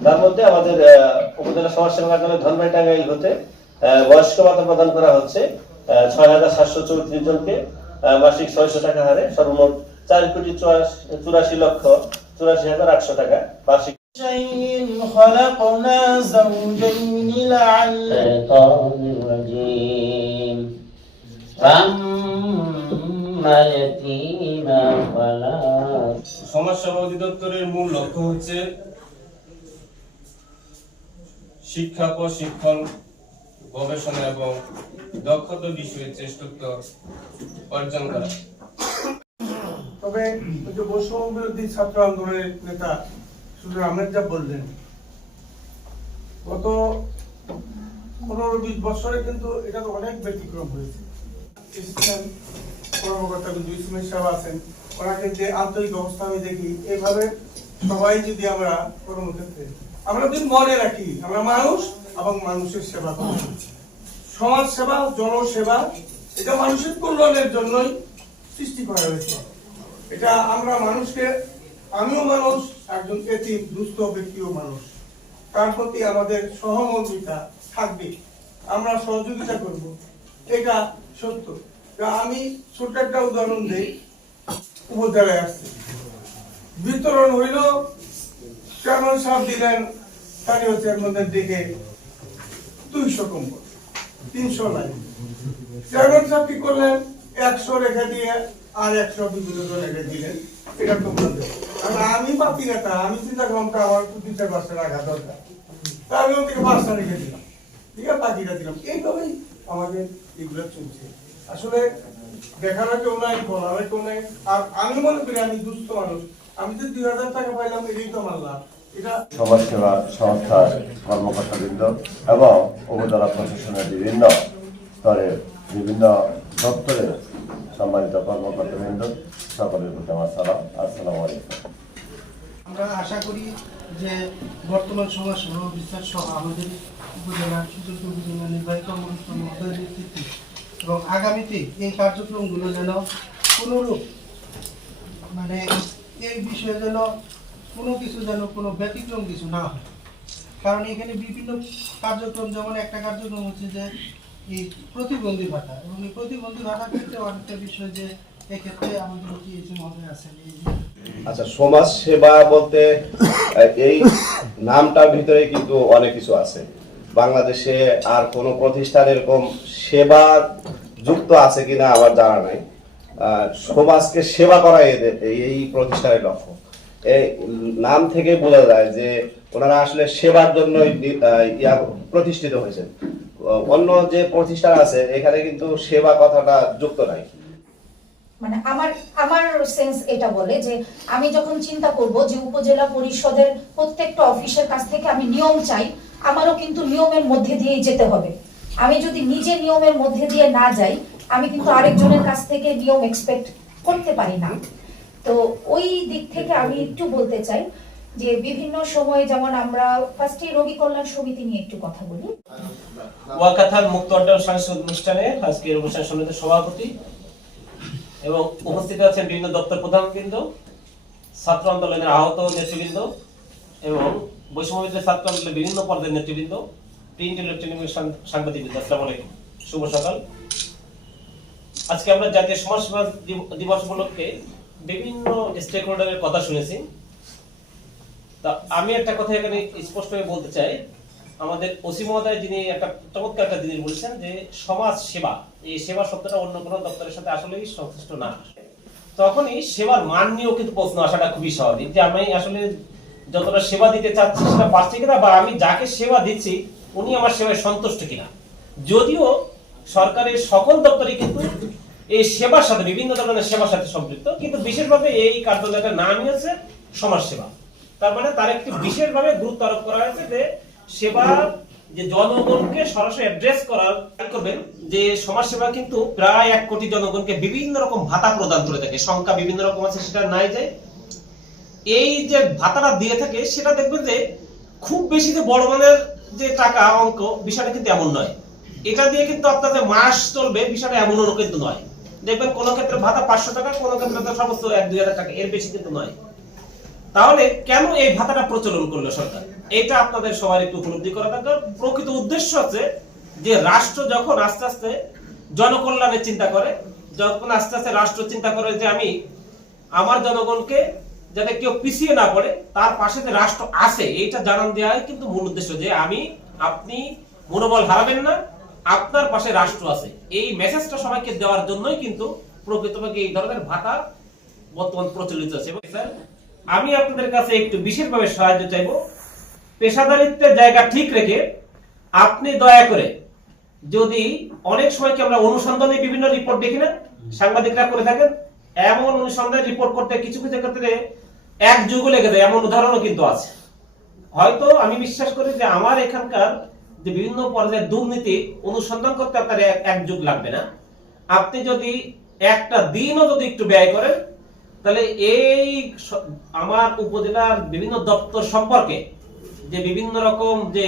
তার মধ্যে আমাদের উপজেলা সমাজ সেবা কার্যালয় ধনবাড়ি টাঙ্গাইল হতে বয়স্ক ভাতা প্রদান করা হচ্ছে ছয় হাজার সাতশো চৌত্রিশ জনকে মাসিক ছয়শো টাকা হারে সর্বমোট চার কোটি চুরাশি লক্ষ চুরাশি হাজার আটশো টাকা বার্ষিক شيء خلقنا زوجين لعلكم الشيطان الرجيم فأما اليتيم فلا সমাজ সেবা অধিদপ্তরের মূল লক্ষ্য হচ্ছে শিক্ষা প্রশিক্ষণ গবেষণা এবং দক্ষতা বিষয়ে শ্রেষ্ঠত্ব অর্জন করা তবে যে বৈষম্য বিরোধী ছাত্র আন্দোলনের নেতা সুজন আহমেদ যা বললেন। গত পনেরো বিশ বছরে কিন্তু এটা তো অনেক ব্যতিক্রম হয়েছে। কর্মকর্তা কিন্তু ইসলামের সাহেব আছেন, ওনাকে যে আন্তরিক অবস্থা আমি দেখি এইভাবে সবাই যদি আমরা কর্মক্ষেত্রে, আমরা যদি মনে রাখি, আমরা মানুষ এবং মানুষের সেবা করি সমাজ সেবা, জনসেবা, এটা মানুষের কল্যাণের জন্যই সৃষ্টি করা হয়েছে। এটা আমরা মানুষকে, আমিও মানুষ, একজন এতিম, দুস্থ ব্যক্তিও মানুষ। তার প্রতি আমাদের সহমর্মিতা থাকবে। আমরা সহযোগিতা করব। এটা সত্য। আমি ছোট্ট একটা উদাহরণ দিই। উপজেলায় আসছে। বিতরণ হইল, চেয়ারম্যান সাহেব দিলেন স্থানীয় চেয়ারম্যানদের দিকে দুইশো কম্বল, তিনশো লাইন। চেয়ারম্যান সাহেব কি করলেন? একশো রেখে দিয়ে আর একশো রেখে দিলেন। এটা তোমরা কারণ আমি পাতি আমি চিন্তা করলাম তো আমার পাঁচটা রাখা দরকার। তা আমি ওদিকে পাঁচটা রেখে দিলাম। ঠিক আছে বাকিটা দিলাম। এইভাবেই আমাদের এগুলো চলছে। আসলে দেখানো কেউ নাই বলার কেউ নাই আর আমি মনে করি আমি দুস্থ মানুষ। আমি যে দুই হাজার টাকা পাইলাম, এটাই তো এটা সমাজসেবা সংস্থার কর্মকর্তাবৃন্দ এবং উপজেলা প্রশাসনের বিভিন্ন স্তরের বিভিন্ন দপ্তরের সম্মানিত কর্মকর্তাবৃন্দ, সকলের প্রতি আমার সালাম। আসসালামু আলাইকুম। আমরা আশা করি যে বর্তমান সমাজ বিচার সহ আমাদের উপজেলার সুযোগ্য উপজেলা নির্বাহী কর্মকর্তা মহোদয়ের নেতৃত্বে এবং আগামীতে এই কার্যক্রমগুলো যেন কোনোরূপ মানে এই বিষয়ে যেন কোনো কিছু যেন কোনো ব্যতিক্রম কিছু না হয়। কারণ এখানে বিভিন্ন কার্যক্রম, যেমন একটা কার্যক্রম হচ্ছে যে এই প্রতিবন্ধী ভাতা এবং এই প্রতিবন্ধী ভাতার ক্ষেত্রে আরেকটা বিষয় যে এক্ষেত্রে আমাদের কি এই যে যে আচ্ছা সমাজ সেবা বলতে এই নামটার ভিতরে কিন্তু অনেক কিছু আছে। বাংলাদেশে আর কোনো প্রতিষ্ঠান এরকম সেবা যুক্ত আছে কিনা আমার জানা নাই। সমাজকে সেবা করা এদের, এই- প্রতিষ্ঠানের লক্ষ্য। এই নাম থেকে বোঝা যায় যে ওনারা আসলে সেবার জন্য প্রতিষ্ঠিত হয়েছেন। অন্য যে প্রতিষ্ঠান আছে, এখানে কিন্তু সেবা কথাটা যুক্ত নাই। মানে আমার আমার সেন্স এটা বলে যে আমি যখন চিন্তা করব যে উপজেলা পরিষদের প্রত্যেকটা অফিসের কাছ থেকে আমি নিয়ম চাই, আমারও কিন্তু নিয়মের মধ্যে দিয়েই যেতে হবে। আমি যদি নিজে নিয়মের মধ্যে দিয়ে না যাই, আমি কিন্তু আরেকজনের কাছ থেকে নিয়ম এক্সপেক্ট করতে পারি না। তো ওই দিক থেকে আমি একটু বলতে চাই যে বিভিন্ন সময়ে যেমন আমরা ফার্স্টে রোগী কল্যাণ সমিতি নিয়ে একটু কথা বলি। ওয়াকাথার মুক্ত অর্জন সাংস্কৃতিক অনুষ্ঠানে আজকের অনুষ্ঠান সমিতির সভাপতি এবং উপস্থিত আছেন বিভিন্ন দপ্তর প্রধানবৃন্দ, ছাত্র আন্দোলনের আহত নেতৃবৃন্দ এবং বৈষম্যবিদ্যা ছাত্র আন্দোলনের বিভিন্ন পর্যায়ের নেতৃবৃন্দ, প্রিন্ট ইলেকট্রনিক সাংবাদিকবৃন্দ, আসসালামু আলাইকুম। শুভ সকাল। আজকে আমরা জাতীয় সমাজ দিবস উপলক্ষে বিভিন্ন স্টেক হোল্ডারের কথা শুনেছি। তা আমি একটা কথা এখানে স্পষ্ট হয়ে বলতে চাই। আমাদের ওসি মহোদয় যিনি একটা চমৎকার একটা জিনিস বলেছেন যে, সমাজ সেবা, এই সেবা শব্দটা অন্য কোনো দপ্তরের সাথে আসলেই সংশ্লিষ্ট না। তখনই সেবার মান নিয়েও কিন্তু প্রশ্ন আসাটা খুবই স্বাভাবিক যে, আমি আসলে যতটা সেবা দিতে চাচ্ছি সেটা পারছি কিনা বা আমি যাকে সেবা দিচ্ছি, উনি আমার সেবায় সন্তুষ্ট কিনা। যদিও সরকারের সকল দপ্তরে কিন্তু এই সেবার সাথে বিভিন্ন ধরনের সেবার সাথে সম্পৃক্ত, কিন্তু বিশেষভাবে এই কার্যালয়টার নামই হচ্ছে সমাজ সেবা। তার মানে তার একটি বিশেষভাবে গুরুত্ব আরোপ করা হয়েছে যে সেবা যে জনগণকে সরাসরি অ্যাড্রেস করার করবেন যে সমাজ সেবা কিন্তু প্রায় এক কোটি জনগণকে বিভিন্ন রকম ভাতা প্রদান করে থাকে। সংখ্যা বিভিন্ন রকম আছে, সেটা নাই যায় এই যে ভাতাটা দিয়ে থাকে, সেটা দেখবেন যে খুব বেশি যে বড় মানের যে টাকা অঙ্ক, বিষয়টা কিন্তু এমন নয়। এটা দিয়ে কিন্তু আপনার যে মাস চলবে, বিষয়টা এমনও কিন্তু নয়। দেখবেন কোন ক্ষেত্রে ভাতা পাঁচশো টাকা, কোন ক্ষেত্রে তো সমস্ত এক দুই হাজার টাকা, এর বেশি কিন্তু নয়। তাহলে কেন এই ভাতাটা প্রচলন করল সরকার? এটা আপনাদের সবার একটু উপলব্ধি করা দরকার। প্রকৃত উদ্দেশ্য হচ্ছে যে রাষ্ট্র যখন আস্তে আস্তে জনকল্যাণের চিন্তা করে, যখন আস্তে আস্তে রাষ্ট্র চিন্তা করে যে আমি আমার জনগণকে যাতে কেউ পিছিয়ে না পড়ে, তার পাশে যে রাষ্ট্র আছে, এইটা জানান দেওয়াই কিন্তু মূল উদ্দেশ্য যে আমি, আপনি মনোবল হারাবেন না, আপনার পাশে রাষ্ট্র আছে। এই মেসেজটা সবাইকে দেওয়ার জন্যই কিন্তু প্রকৃতপক্ষে এই ধরনের ভাতা বর্তমান প্রচলিত আছে। আমি আপনাদের কাছে একটু বিশেষভাবে সাহায্য চাইব। পেশাদারিত্বের জায়গা ঠিক রেখে আপনি দয়া করে যদি অনেক সময় কি আমরা অনুসন্ধানে বিভিন্ন রিপোর্ট দেখি না, সাংবাদিকরা করে থাকেন, এমন অনুসন্ধান রিপোর্ট করতে কিছু কিছু ক্ষেত্রে এক যুগ লেগে যায়, এমন উদাহরণও কিন্তু আছে। হয়তো আমি বিশ্বাস করি যে আমার এখানকার যে বিভিন্ন পর্যায়ে দুর্নীতি অনুসন্ধান করতে আপনার এক যুগ লাগবে না। আপনি যদি একটা দিনও যদি একটু ব্যয় করেন তাহলে এই আমার উপজেলার বিভিন্ন দপ্তর সম্পর্কে যে বিভিন্ন রকম যে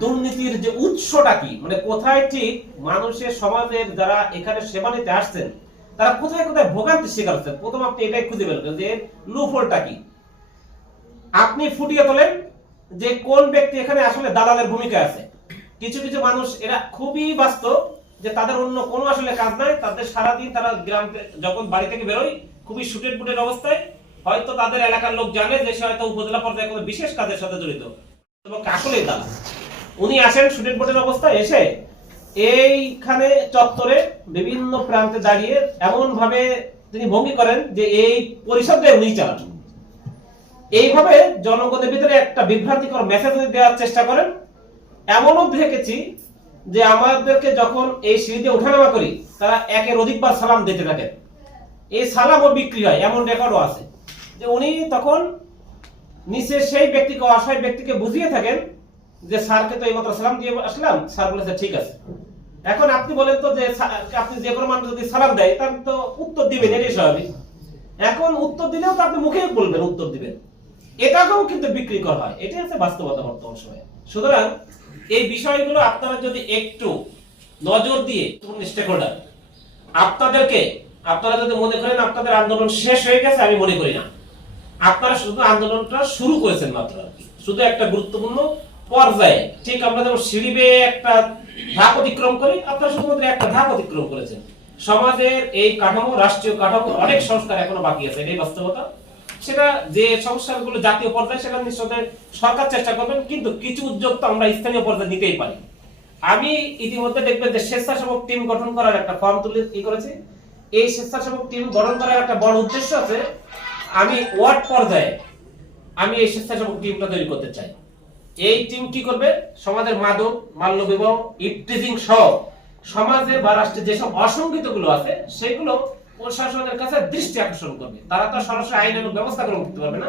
দুর্নীতির যে উৎসটা কি মানে কোথায় ঠিক মানুষের সমাজের যারা এখানে সেবা নিতে আসছেন, তারা কোথায় কোথায় ভোগান্তি শিকার হচ্ছেন প্রথম আপনি এটাই খুঁজে বের করেন যে লুফলটা কি। আপনি ফুটিয়ে তোলেন যে কোন ব্যক্তি এখানে আসলে দালালের ভূমিকা আছে। কিছু কিছু মানুষ এরা খুবই বাস্তব যে তাদের অন্য কোনো আসলে কাজ নাই, তাদের সারাদিন তারা গ্রাম যখন বাড়ি থেকে বেরোয় খুবই শুটেড বুটেড অবস্থায়, হয়তো তাদের এলাকার লোক জানে যে সে হয়তো উপজেলা পর্যায়ে কোনো বিশেষ কাজের সাথে জড়িত। এবং আসলেই দালাল উনি আসেন শুটেড বুটেড অবস্থায়, এসে এইখানে চত্বরে বিভিন্ন প্রান্তে দাঁড়িয়ে এমন ভাবে তিনি ভঙ্গি করেন যে এই পরিষদটা উনি চালান এইভাবে জনগণের ভিতরে একটা বিভ্রান্তিকর মেসেজ দেওয়ার চেষ্টা করেন। এমনও দেখেছি যে আমাদেরকে যখন এই সিঁড়ি দিয়ে ওঠানামা করি, তারা একের অধিকবার সালাম দিতে থাকেন। এই সালামও বিক্রি হয়, এমন রেকর্ডও আছে। যে উনি তখন নিচে সেই ব্যক্তিকে, অসহায় ব্যক্তিকে বুঝিয়ে থাকেন যে, স্যারকে তো এই এইমাত্র সালাম দিয়ে আসলাম, স্যার বলেছে ঠিক আছে। এখন আপনি বলেন তো যে আপনি যে কোনো মানুষ যদি সালাম দেয়, তার তো উত্তর দিবেন, এটাই স্বাভাবিক। এখন উত্তর দিলেও তো আপনি মুখেই বলবেন, উত্তর দিবেন। এটাকেও কিন্তু বিক্রি করা হয়, এটাই হচ্ছে বাস্তবতা বর্তমান সময়ে। সুতরাং এই বিষয়গুলো আপনারা যদি একটু নজর দিয়ে স্টেক হোল্ডার আপনাদেরকে আপনারা যদি মনে করেন আপনাদের আন্দোলন শেষ হয়ে গেছে, আমি মনে করি না। আপনারা শুধু আন্দোলনটা শুরু করেছেন মাত্র। শুধু একটা গুরুত্বপূর্ণ পর্যায়ে। ঠিক আমরা যেমন সিঁড়ি বেয়ে একটা ধাপ অতিক্রম করি, আপনারা শুধুমাত্র একটা ধাপ অতিক্রম করেছেন। সমাজের এই কাঠামো, রাষ্ট্রীয় কাঠামো, অনেক সংস্কার এখনও বাকি আছে, এটাই বাস্তবতা। সেটা যে সংস্কারগুলো জাতীয় পর্যায়ে, সেটা নিশ্চয় সরকার চেষ্টা করবেন, কিন্তু কিছু উদ্যোগ তো আমরা স্থানীয় পর্যায়ে নিতেই পারি। আমি ইতিমধ্যে দেখবেন যে স্বেচ্ছাসেবক টিম গঠন করার একটা ফর্ম তুলে কি করেছি। এই স্বেচ্ছাসেবক টিম গঠন করার একটা বড় উদ্দেশ্য আছে, আমি ওয়ার্ড পর্যায়ে আমি এই স্বেচ্ছাসেবক টিমটা তৈরি করতে চাই। এই টিম কি করবে? সমাজের মাদক, মাল্য বিবাহ ইফটিজিং সহ সমাজে বা রাষ্ট্রের যেসব অসংখিতগুলো আছে, সেগুলো প্রশাসনের কাছে দৃষ্টি আকর্ষণ করবে। তারা তো সরাসরি আইন এবং ব্যবস্থা গ্রহণ করতে পারবে না।